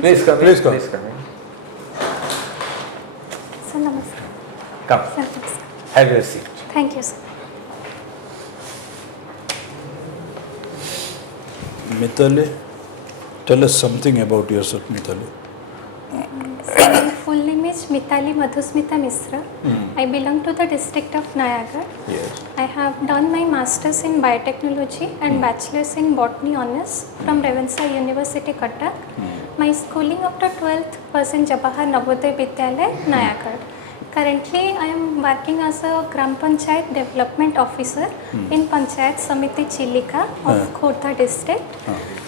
Please come in. Please come. Please come in. Sir, namaskar. Come. Sir, namaskar. Have your seat. Thank you, sir. Mitali, tell us something about yourself, Mitali. So my full name is MITALI MADHUSMITA MISHRA. I belong to the district of Nayagarh. Yes. I have done my masters in biotechnology and bachelor's in botany honors from Revensa University, Cuttack. My schooling up to 12th was in Jawahar Navodaya Vidyalaya, Nayagarh. Currently, I am working as a Gram Panchayat Development Officer in Panchayat Samiti Chilika of Khordha district.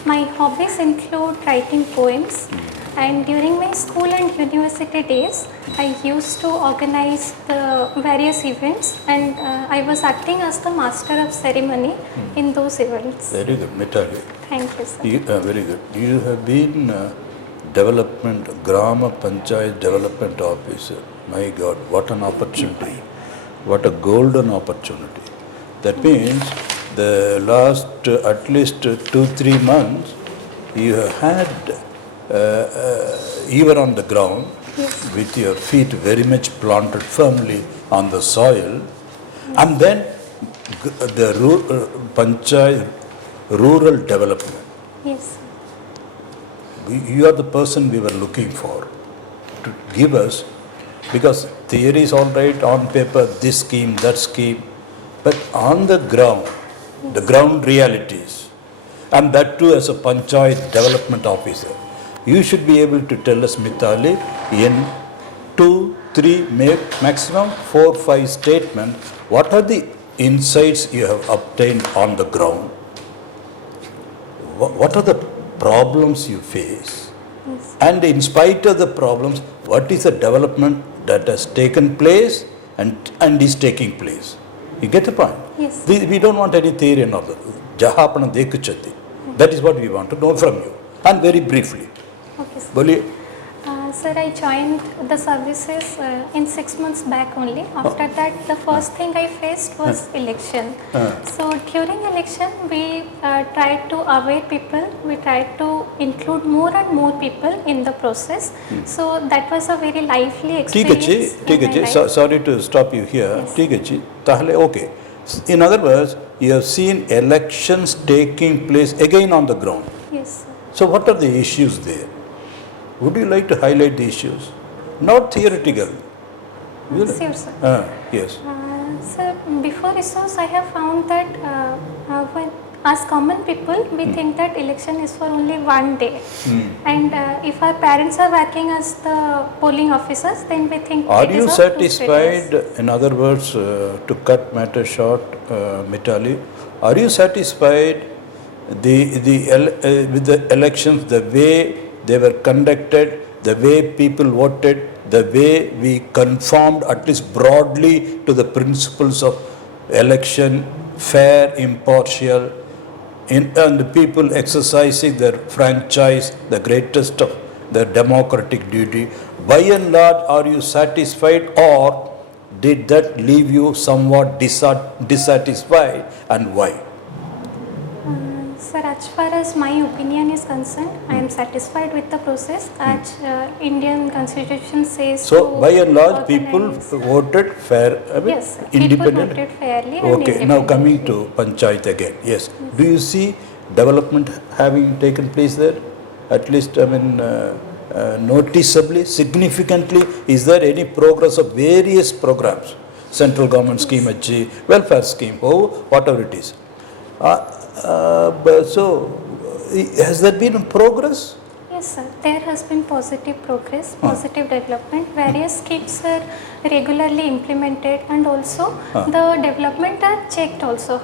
My hobbies include writing poems, and during my school and university days, I used to organize the various events, and I was acting as the master of ceremony in those events. Very good, Mitali. Thank you, sir. Very good. You have been Grama Panchayat Development Officer. My God, what an opportunity. What a golden opportunity. That means the last at least 2-3 months you have had you were on the ground with your feet very much planted firmly on the soil, and then the Panchayat rural development. Yes, sir. You are the person we were looking for to give us, because theory is all right on paper, this scheme, that scheme, but on the ground realities, and that too as a Panchayat development officer. You should be able to tell us, Mitali, in 2-3, maximum 4-5 statements, what are the insights you have obtained on the ground? What are the problems you face? Yes. And in spite of the problems, what is the development that has taken place and is taking place? You get the point? Yes. We don't want any theory and all that. Jahapana dekuchati. That is what we want to know from you. And very briefly. Okay, sir. Boliye. Sir, I joined the services in 6 months back only. After that, the first thing I faced was election. So during election, we tried to aware people. We tried to include more and more people in the process. So that was a very lively experience. ठीक है, sorry to stop you here. Yes. ठीक है जी, ताहले okay. In other words, you have seen elections taking place again on the ground. Yes, sir. So what are the issues there? Would you like to highlight the issues? Not theoretical. Sure, sir. Yes. Sir, before issues, I have found that when, as common people, we think that election is for only one day. And if our parents are working as the polling officers, then we think Are it you is of 2-3 satisfied, days. in other words, to cut matter short, Mitali, are you satisfied with the elections, the way they were conducted, the way people voted, the way we conformed at least broadly to the principles of election, fair, impartial, and the people exercising their franchise, the greatest of their democratic duty? By and large, are you satisfied, or did that leave you somewhat dissatisfied, and why? Sir, as far as my opinion is concerned, I am satisfied with the process as Indian Constitution says. So, to by and large, people organize- voted fair, Yes, sir. independent. People voted fairly and Okay, now coming independently. to Panchayat again. Yes. Do you see development having taken place there? At least, noticeably, significantly, is there any progress of various programs? Central government scheme, welfare scheme, whatever it is. So, has there been progress? Yes, sir. There has been positive progress, positive development. Various schemes are regularly implemented, and also the development are checked also.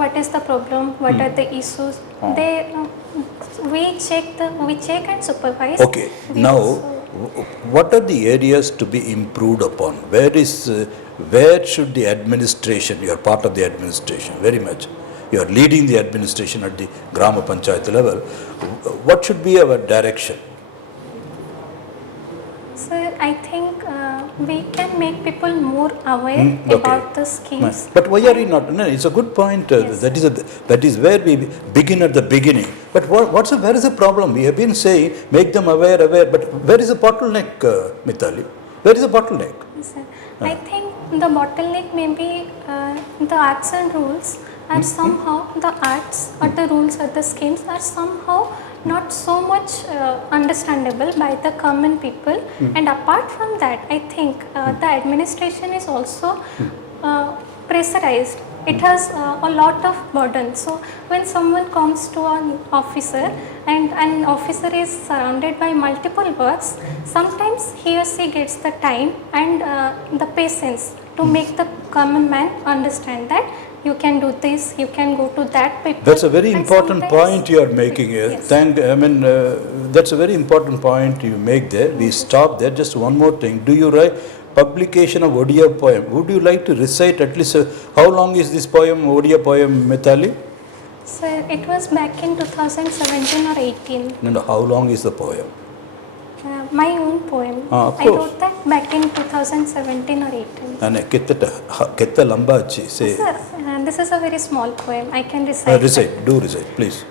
What is the problem? What are the issues? We check and supervise. Okay. We Now, also- what are the areas to be improved upon? Where should the administration? You are part of the administration very much. You are leading the administration at the Grama Panchayat level. What should be our direction? Sir, I think we can make people more aware Okay. about the schemes. But why are you not? No, it's a good point. Yes, That is where we begin at the beginning. But where is the problem? We have been saying make them aware. But where is the bottleneck, Mithali? Where is the bottleneck? Yes, sir. I think the bottleneck may be the acts and rules are somehow the acts or the rules or the schemes are somehow not so much understandable by the common people. And apart from that, I think the administration is also pressurized. It has a lot of burden. So when someone comes to an officer and an officer is surrounded by multiple works, sometimes he or she gets the time and the patience to make the common man understand that you can do this, you can go to that people. That's a very And important sometimes- point you are making here. Yes. That's a very important point you make there. We stop there. Just one more thing. Do you write publication of Odia poem? Would you like to recite at least how long is this poem, Odia poem, Mithali? So it was back in 2017 or 18. No, how long is the poem? My own poem. Of I course. wrote that back in 2017 or 18. And ketta lamba achi, say. Sir, this is a very small poem. I can recite. Recite, do recite, please.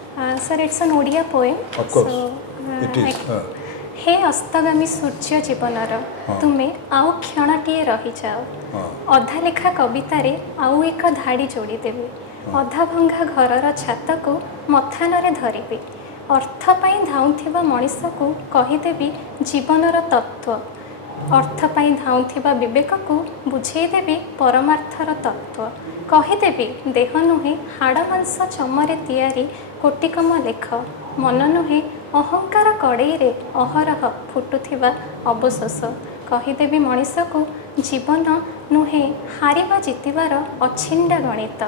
Sir, it's an Odia poem. Of course. So, It is. हे अस्तगामी सूर्य जीवनर तुमे आउ क्षणटीए रहीजाओ अधा लेखा कवितार आउ एक धाड़ी जोड़ीदेवी अधा भंगा घरर छात को मथान धरबी अर्थ पाई धाउथिबा मनीष को कहीदेवी जीवनर तत्व अर्थ पाई धाउथिबा विवेक को बुझेदेवी परमार्थर तत्व कहीदेवी देह नुहे हाड़ मांस चमरे तैयारी कोटिकम लेख मन नुहे अहंकार कड़ई रे अहरह फुटुथिबा अवशोष कहीदेवी मनीष को जीवन नुहे हारिबा जितिबार अछिंडा गणित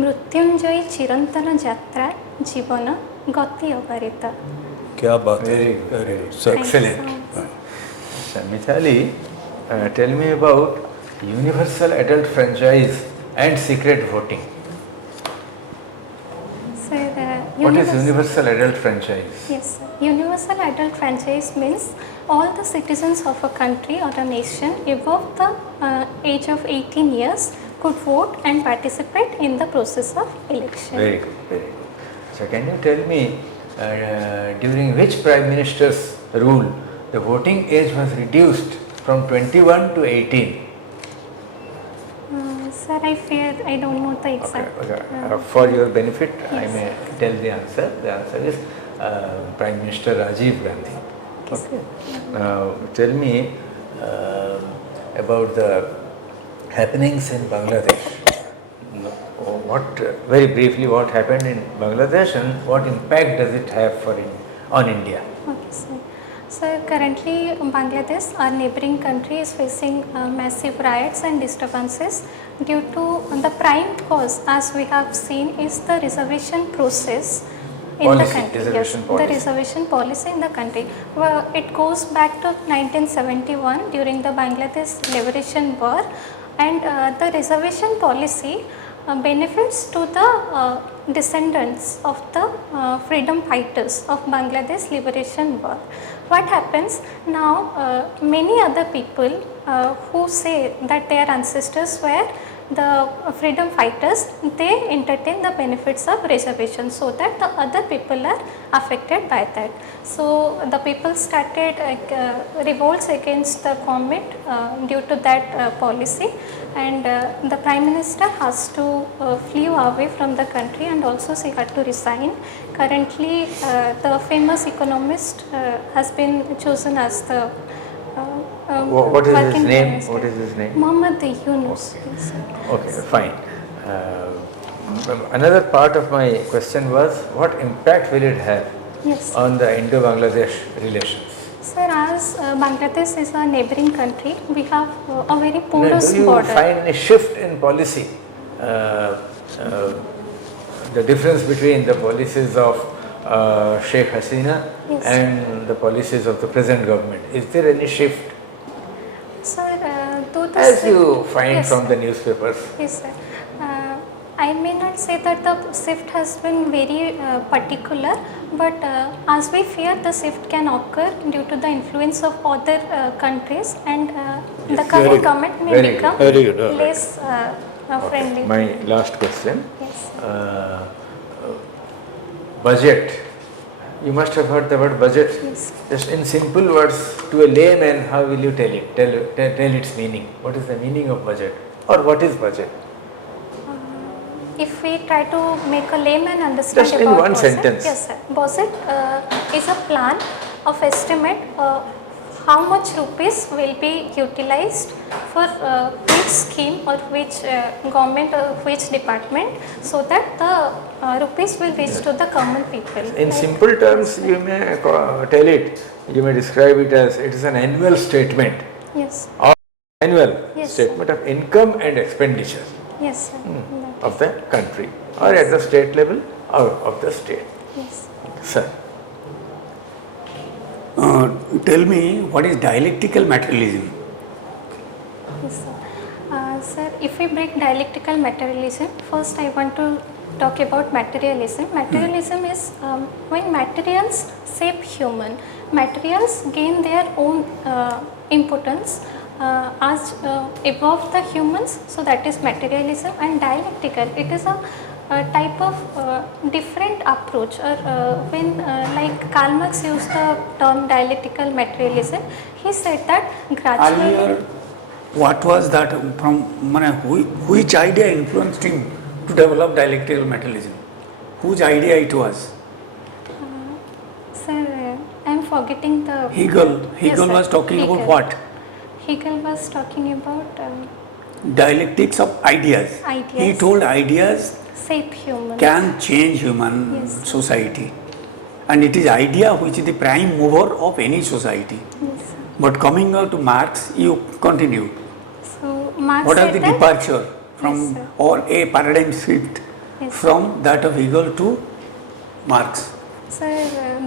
मृत्युंजयी चिरंतन यात्रा जीवन गति अबारित. क्या बात है. Very good, very good. Sir. Excellent. So, Mithali, tell me about universal adult franchise and secret voting. Sir, What is universal adult franchise? Yes, sir. Universal adult franchise means all the citizens of a country or a nation above the age of 18 years could vote and participate in the process of election. Very good, very good. So, can you tell me during which Prime Minister's rule the voting age was reduced from 21 to 18? Sir, I fear I don't know the exact. For your benefit, I Yes. may tell the answer. The answer is Prime Minister Rajiv Gandhi. Okay. Now, tell me about the happenings in Bangladesh. Very briefly, what happened in Bangladesh and what impact does it have on India? Okay, sir. So currently Bangladesh, our neighboring country, is facing massive riots and disturbances due to the prime cause, as we have seen, is the reservation process in the country. Reservation The policy. reservation policy in the country. Well, it goes back to 1971 during the Bangladesh Liberation War, and the reservation policy benefits to the descendants of the freedom fighters of Bangladesh Liberation War. What happens now, many other people who say that their ancestors were the freedom fighters, they entertain the benefits of reservation, so that the other people are affected by that. So the people started revolts against the government due to that policy, and the Prime Minister has to flee away from the country, and also she had to resign. Currently the famous economist has been chosen as the What is his working name? Prime Minister. What is his name? Muhammad Yunus. Yes, sir. Okay, fine. Another part of my question was, what impact will it have Yes. on the Indo-Bangladesh relations? Sir, as Bangladesh is a neighboring country, we have a very Now, porous do you border. find any shift in policy? The difference between the policies of Sheikh Hasina Yes. and the policies of the present government. Is there any shift? Sir, though the As shift- you find Yes, from the newspapers. Yes, sir. I may not say that the shift has been very particular, but as we fear the shift can occur due to the influence of other countries, and the current government may Very become Very good. All right. less friendly. My last question. Yes. Budget. You must have heard the word budget. Yes. Just in simple words, to a layman, how will you tell it? Tell its meaning. What is the meaning of budget? Or what is budget? If we try to make a layman understand Just in about one budget, sentence. yes sir. Budget is a plan of estimate how much rupees will be utilized for which scheme or which government or which department, so that the rupees will reach to the common people. In Like- simple terms, you may tell it, you may describe it as it is an annual statement, Yes. or annual Yes, statement of income and expenditure Yes sir. That- of the country, or at the state level, or of the state. Yes. Sir. Tell me, what is dialectical materialism? Yes, sir. Sir, if we break dialectical materialism, first I want to talk about materialism. Materialism is when materials shape human. Materials gain their own importance as above the humans, so that is materialism. And dialectical, it is a type of different approach, or when like Karl Marx used the term dialectical materialism, he said that gradually. Earlier, what was that from, which idea influenced him to develop dialectical materialism? Whose idea it was? Sir, I am forgetting the. Hegel. Yes, Hegel sir. was talking about Hegel. what? Hegel was talking about Dialectics of ideas. Ideas. He told ideas shape human. can change human Yes. society. And it is idea which is the prime mover of any society. Yes, sir. But coming out to Marx, you continue. So Marx What are said the that. departure from, Yes, sir. or a paradigm shift Yes, sir. from that of Hegel to Marx? Sir,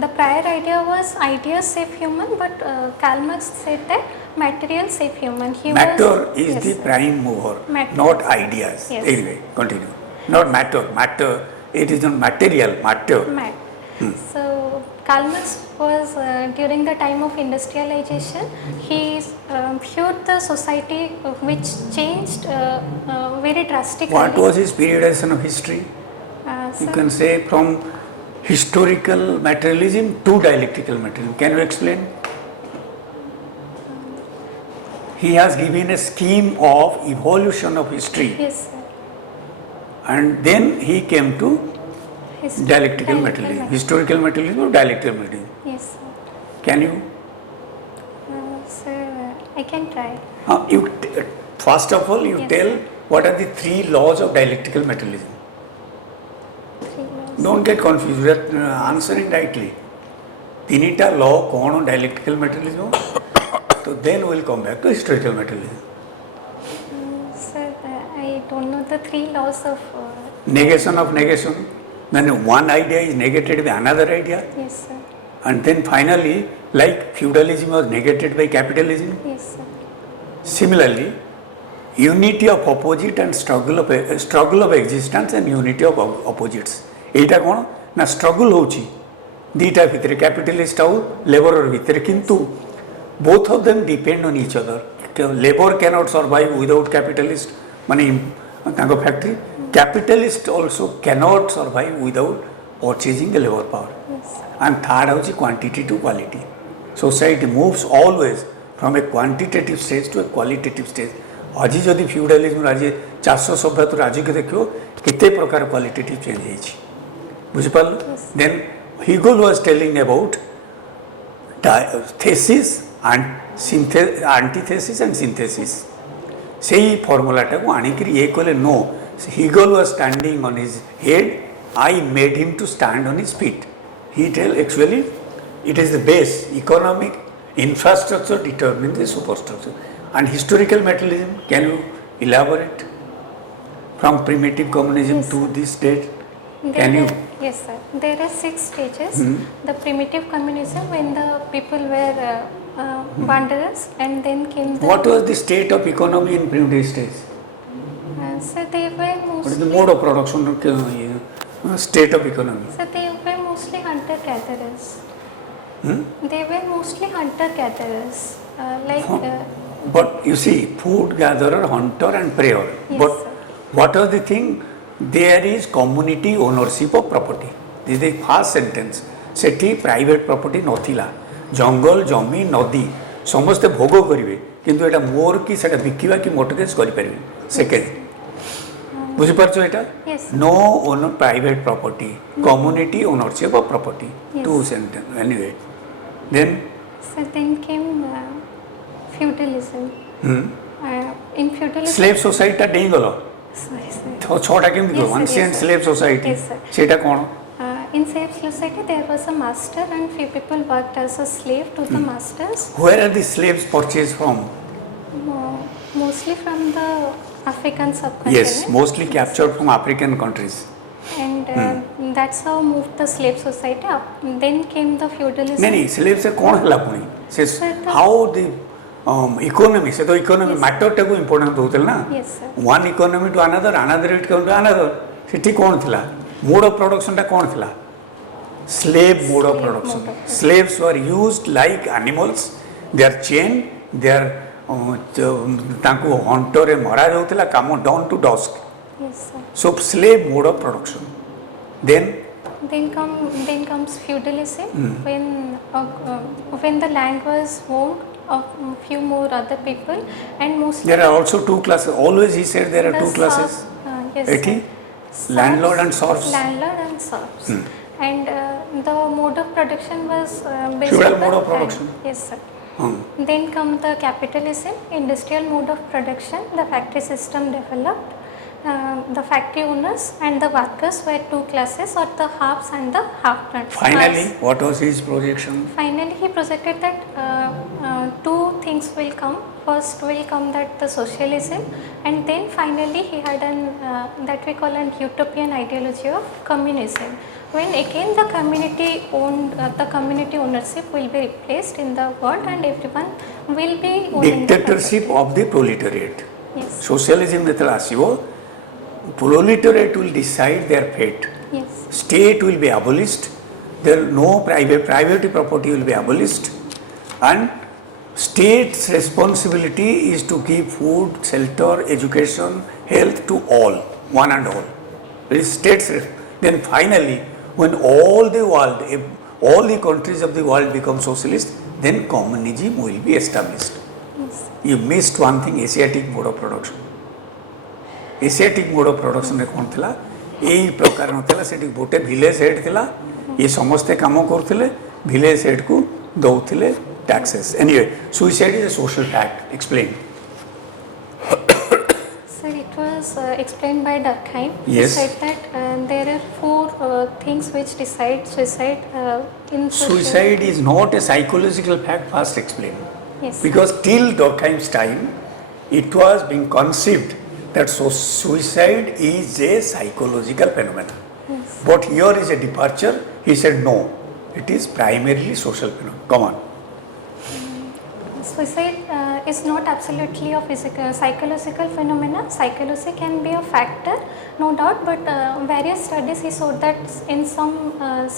the prior idea was ideas shape human, but Karl Marx said that material shape human. He Matter was, is yes, the sir. prime mover, Matter. not ideas. Yes. Anyway, continue. Not matter. Matter, it is not material, matter. Mad. So Karl Marx was during the time of industrialization, he viewed the society which changed very drastically. What was his periodization of history? You Sir, can say from historical materialism to dialectical materialism. Can you explain? He has given a scheme of evolution of history, yes, sir. and then he came to History- dialectical materialism. Historical materialism or dialectical materialism? Yes, sir. Can you? Sir, I can try. First of all, you Yes. tell what are the three laws of dialectical materialism. Three laws. Don't get confused. We are answering rightly. Tinita law कौन dialectical materialism? So then we will come back to historical materialism. Sir, I don't know the three laws of. Negation of negation. When one idea is negated by another idea, Yes, sir. and then finally, like feudalism was negated by capitalism. Yes, sir. Similarly, unity of opposite and struggle of existence and unity of opposites. एटा कौन ना struggle होची दीटा भितर capitalist आउ labour भितर किंतु both of them depend on each other. Labor cannot survive without capitalist माने तांको factory. Capitalist also cannot survive without purchasing the labor power. Yes. And third house quantity to quality. Society moves always from a quantitative stage to a qualitative stage. आज जदि feudalism आज 400 सभ्यता आज के देखो कितने प्रकार क्वालिटेटिव चेंज है बुझिपाल then Hegel was telling about thesis and antithesis and synthesis सेही फॉर्मूलाटा को आनिकरी ये कहले no Hegel was standing on his head, I made him to stand on his feet. He tell actually it is the base, economic infrastructure determines the superstructure. And historical materialism, can you elaborate from primitive communism Yes, to sir. this state? There Can you? are- Yes, sir. There are 6 stages. The primitive communism, when the people were wanderers, and then came the. What was the state of economy in primitive states? So they were What is the mostly, mode of production state of economy? so they were mostly hunter gatherers. Hmm? They were mostly hunter gatherers. But you see, food gatherer, hunter and prayer. Yes, But sir. what are the thing? There is community ownership of property. This is the first sentence. सेठी private property नथिला जंगल जमी नदी समस्ते भोग करेंगे किंतु एटा मोर कि सेटा बिकिबा कि मोटगेज करि परिबे सेकेंड बुझि पारछो एटा Yes. No owner private property community ownership of property Yes. Two sentence anyway then So then came feudalism. In feudalism, slave society टा डेई गलो sorry, sorry. तो छोटा केमति Yes, sir, ancient yes, sir. Slave society Yes, sir. सेटा कोन In slave society, there was a master, and few people worked as a slave to the masters. Where are the slaves purchased from? Mostly from the African subcontinent. Yes, mostly captured from African countries. And that's how moved the slave society up. Then came the feudalism. नहीं नहीं slave से कौन हला पुणी से Sir, the- how the economy से तो economy Yes. Matter टाको इंपोर्टेंट होतल ना Yes, sir. One economy to another economy to another सेठी कौन थिला मोड ऑफ प्रोडक्शन टा कौन थिला slave mode of Slave production mode of slaves were used like animals they are chain they are तांको हंटर रे मरा जाउतला काम dawn to dusk Yes, sir. So slave mode of production then Then comes feudalism when the land was owned of few more other people, and mostly there are also two classes always he said there are the two classes serfs, yes, Ethi? sir. Landlord and serfs. Landlord and serfs. And the mode of production was based Feudal on the mode of land. production. Yes, sir. Hmm. Then come the capitalism, industrial mode of production. The factory system developed. The factory owners and the workers were two classes, or the halves and the half-bloods. Finally, what was his projection? Finally, he projected that two things will come. First will come that the socialism, and then finally he had an that we call an utopian ideology of communism. When again the community ownership will be replaced in the world, and everyone will be owning Dictatorship of the proletariat. the yes, Socialism ଯେତେବେଳେ ଆସିବ proletariat will decide their fate. yes, State will be abolished. There no private property will be abolished, and state's responsibility is to give food, shelter, education, health to all, one and all. It is state's. Then finally, when all the world, all the countries of the world become socialist, then communism will be established. yes. You missed one thing, Asiatic mode of production. Asiatic mode of production रे कौन थिला यही प्रकार नथिला सेठी गोटे village head थिला ये समस्ते काम करथिले विलेज हेड को दउथिले taxes anyway suicide is a social fact explain So it was explained by Durkheim. Yes. He said that there are four things which decide suicide in social- suicide is not a psychological fact first explain Yes. because till Durkheim's time it was being conceived that suicide is a psychological phenomenon. Yes. But here is a departure. He said no, it is primarily social phenomenon. Come on. Suicide is not absolutely a physical, psychological phenomena. Psychology can be a factor, no doubt, but various studies he showed that in some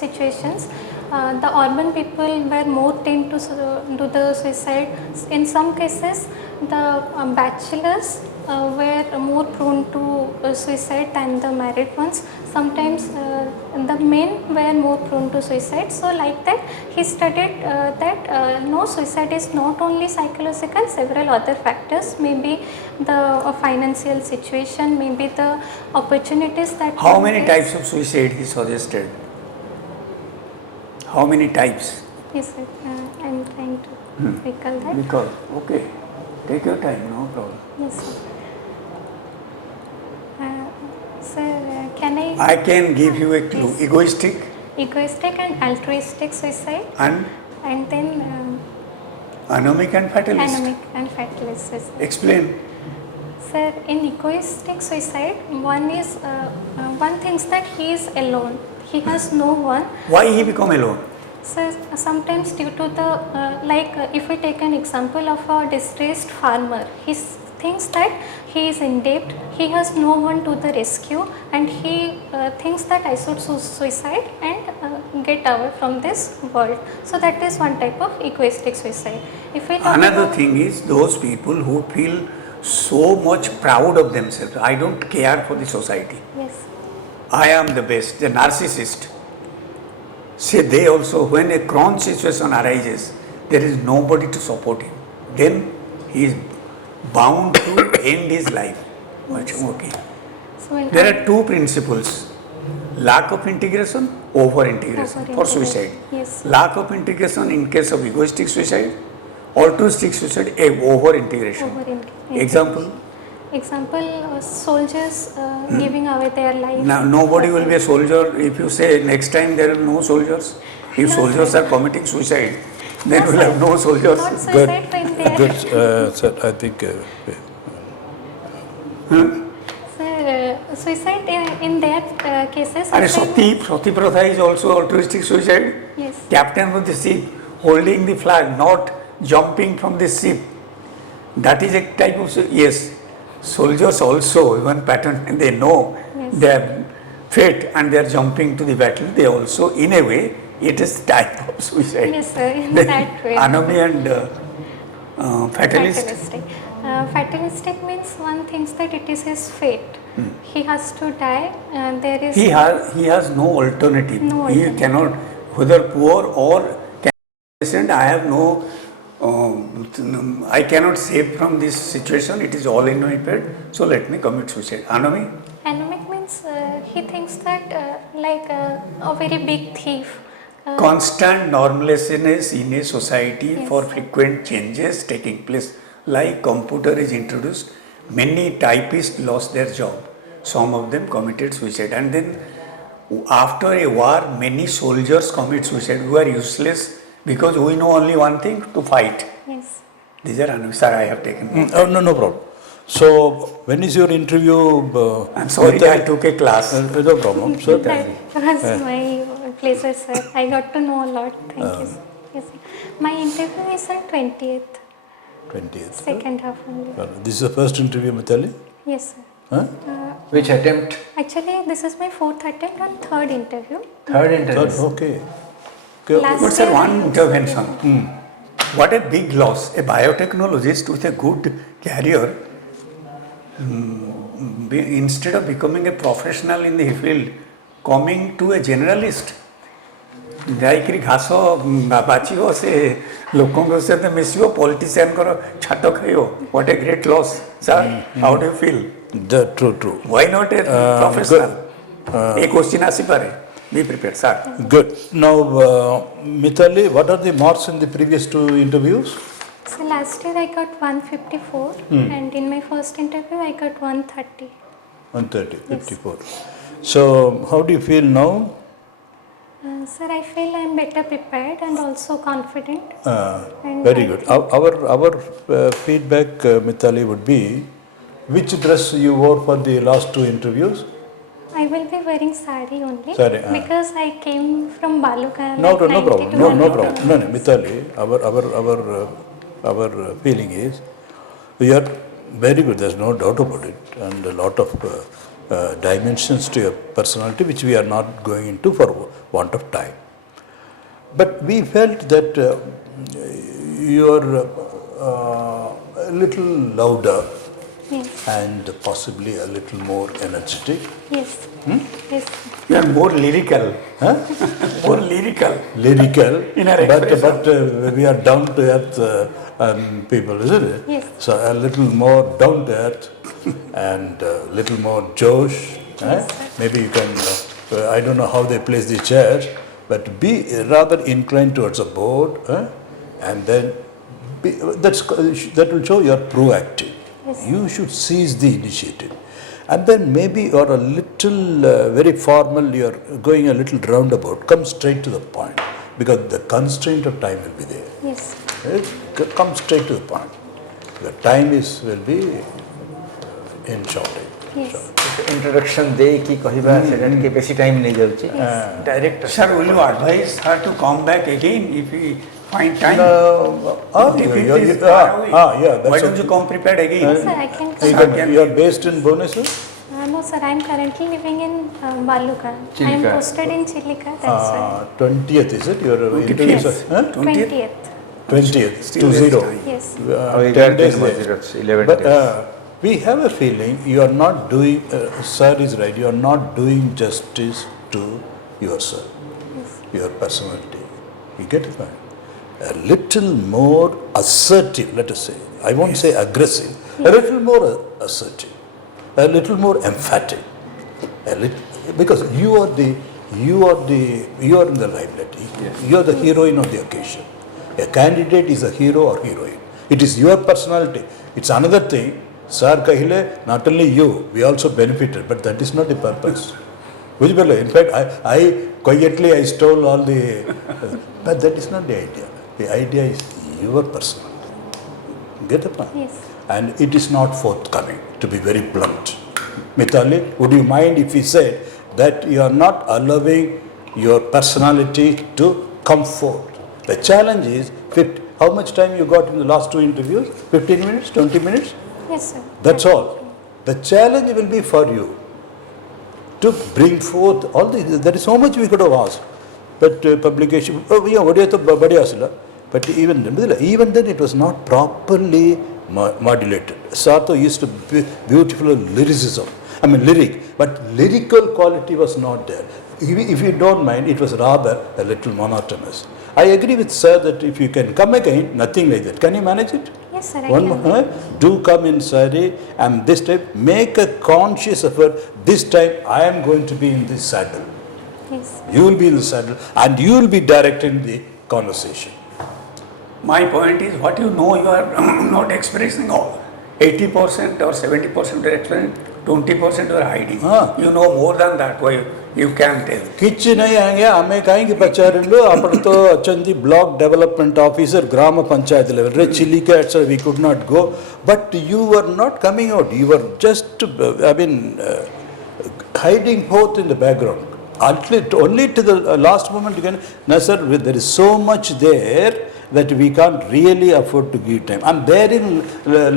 situations the urban people were more tend to do the suicide. In some cases, the bachelors were more prone to suicide than the married ones. Sometimes the men were more prone to suicide. So like that, he studied that no, suicide is not only psychological, several other factors, maybe the financial situation, maybe the opportunities that How one many gets. types of suicide he suggested? How many types? Yes, sir. I am trying to recall that. Because okay, take your time, no problem. Yes, sir. Sir, can I? I can give you a clue. Yes. Egoistic Egoistic and altruistic suicide, and then anomic and fatalist. anomic and fatalist suicide. Explain. Sir, in egoistic suicide, one thinks that he is alone. He has no one. Why he become alone? So sometimes due to the if we take an example of a distressed farmer, he thinks that he is in debt, he has no one to the rescue, and he thinks that I should suicide and get away from this world. So that is one type of egoistic suicide. If we talk Another about- thing is those people who feel so much proud of themselves. I don't care for the society. Yes. I am the best, the narcissist. Say they also, when a crunch situation arises, there is nobody to support him. Then he is bound to end his life. Okay. So in There are two principles: lack of integration, over integration for suicide. Yes. Lack of integration in case of egoistic suicide, altruistic suicide, over integration. Example. Example, soldiers giving away their life. Now, nobody will be a soldier if you say next time there will be no soldiers. If soldiers are committing suicide, then No, we'll have no soldiers. Not suicide when they are. Good, sir, I think Suicide in their cases. And suicide- Sati Pratha is also altruistic suicide. Yes. Captain of the ship holding the flag, not jumping from the ship. That is a type of, yes. Soldiers also, even pattern, they know Yes. their fate and they are jumping to the battle. They also, in a way, it is type of suicide. Yes, sir, in Then that way. Anomy and fatalist. Fatalistic. Fatalistic means one thinks that it is his fate. He has to die. There is. He has no alternative. No He alternative. cannot, whether poor or patient, I have no, I cannot save from this situation. It is all in my head. So let me commit suicide. Anomy? Anomic means he thinks that like a very big thief. Constant normalizations in a society Yes, for sir. frequent changes taking place. Like computer is introduced, many typists lost their job. Some of them committed suicide, and then after a war, many soldiers commit suicide who are useless because we know only one thing: to fight. Yes. These are unnecessary. I have taken. oh, no problem. So, when is your interview? I'm sorry, with the- I took a class. No problem, sir. That was my pleasure, sir. I got to know a lot. Thank you, sir. Yes, sir. My interview is on 20th, 20th. second half only. This is the first interview, Mitali? Yes, sir. Huh? Which attempt? Actually, this is my fourth attempt and third interview. Third interview. Third, okay. Okay. Last But sir, year one I was- intervention. What a big loss. A biotechnologist with a good career, instead of becoming a professional in the field, coming to a generalist. ଯାଇକିରି ଘାସ ବାଛିବ ସେ ଲୋକଙ୍କ ସହିତ ମିଶିବ ପଲିଟିସିଆନଙ୍କର ଛାଟ ଖାଇବ what a great loss sir how do feel True, true. why not a professional a question ଆସିପାରେ be prepared sir Good. Now, Mitali, what are the marks in the previous two interviews? So last year I got 154 and in my first interview I got 130. 130, 54. So, how do you feel now? Sir, I feel I am better prepared and also confident. And Very I good. think- Our feedback, Mitali, would be which dress you wore for the last two interviews? I will be wearing sari only Sari, because I came from Baluka. No, like no 90 problem. to No 100 problem. No, Mitali, our feeling is you are very good. There's no doubt about it, and a lot of dimensions to your personality which we are not going into for want of time. But we felt that you are a little louder Yes, and possibly a little more energetic. yes, yes. you are more lyrical Huh? more lyrical Lyrical, In our but expression. we are down to earth people, isn't it? Yes. So a little more down to earth and a little more Josh. Maybe you can, I don't know how they place the chairs, but be rather inclined towards a board, and then that will show you are proactive. Yes. You should seize the initiative. And then maybe you are a little very formal, you are going a little roundabout. Come straight to the point because the constraint of time will be there. Yes. Right? Come straight to the point. The time will be in shortage. Yes. Introduction दे कि कहबा सेटा बेसी time नहीं जाउची direct sir will you advise her to come back again if he find time. yeah, that's Why don't you come prepared again? Sir, I can You come. you are based in Bhubaneswar? No, sir, I am currently living in Baluka. I am Chilika. posted in Chilika, that's why. 20th, is it? Your interview? Yes, Huh? 20th. 20th, Still 20. there's time. Yes. 10 days late. 11 But days. we have a feeling you are not doing, sir is right, you are not doing justice to yourself, your personality. You get it, man? A little more assertive, let us say. I won't say aggressive. A little more assertive. A little more emphatic. Because you are in the limelight. You are the heroine of the occasion. A candidate is a hero or heroine. It is your personality. It's another thing. Sir kahile, not only you, we also benefited, but that is not the purpose. In fact, I quietly I stole all the, but that is not the idea. The idea is your personality. Get the point? Yes. And it is not forthcoming, to be very blunt. Mitali, would you mind if we said that you are not allowing your personality to come forth? The challenge is, how much time you got in the last 2 interviews? 15 minutes, 20 minutes? Yes, sir. That's all. The challenge will be for you to bring forth all the, there is so much we could have asked. But publication, but even then it was not properly modulated. Sato used to be beautiful lyricism, lyric, but lyrical quality was not there. If you don't mind, it was rather a little monotonous. I agree with sir that if you can come again, nothing like that. Can you manage it? Yes, sir, I One can. more, do come in Sari, and this time make a conscious effort. This time I am going to be in this saddle. Yes. You will be in the saddle and you will be directing the conversation. My point is, what you know, you are not expressing all. 80% or 70% you are expressing, 20% you are hiding. You know more than that, why you can't tell. किच्छ नहीं आएंगे हमें कहेंगे पचारिलो अपन तो चंदी block development officer ग्राम panchayat level रे Chilika etc we could not go, but you were not coming out, you were just hiding both in the background. Only to the last moment you can, no sir, there is so much there that we can't really afford to give time, and therein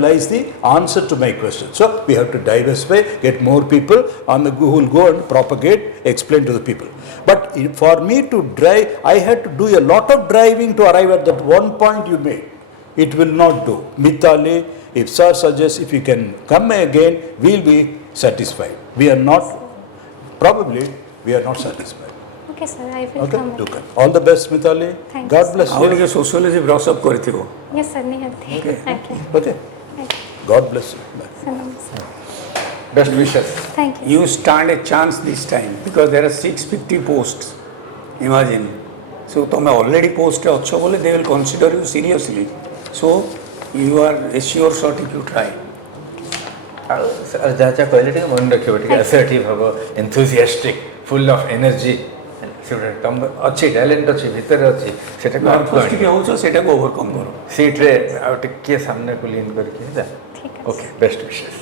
lies the answer to my question. So we have to diversify, get more people on the who will go and propagate, explain to the people. But for me to drive, I had to do a lot of driving to arrive at that one point you made. It will not do. Mitali, if sir suggests, if you can come again, we'll be satisfied. We are not, probably we are not satisfied. Okay, sir, I will Okay, come. do come. All the best, Mitali. Thank God you, bless How you. you sociology brush up करथिबो? Yes, sir, nihati. Okay. Okay. Okay. God bless you. Bye. Sir, namaskar. Best wishes. Thank you. You stand a chance this time because there are 650 posts. Imagine. So तुम already post अच्छो बोले they will consider you seriously. So you are a sure shot if you try. जहाँ जहाँ कहले टिके मन रखियो टिके assertive हबो, enthusiastic, full of energy, कम अच्छी टैलेंट अच्छी भीतर अच्छी सेटा को फर्स्ट के होचो सेटा को ओवरकम करो. सीट रे आउ टिके सामने को लीन करके जा. ठीक है. Okay, best wishes.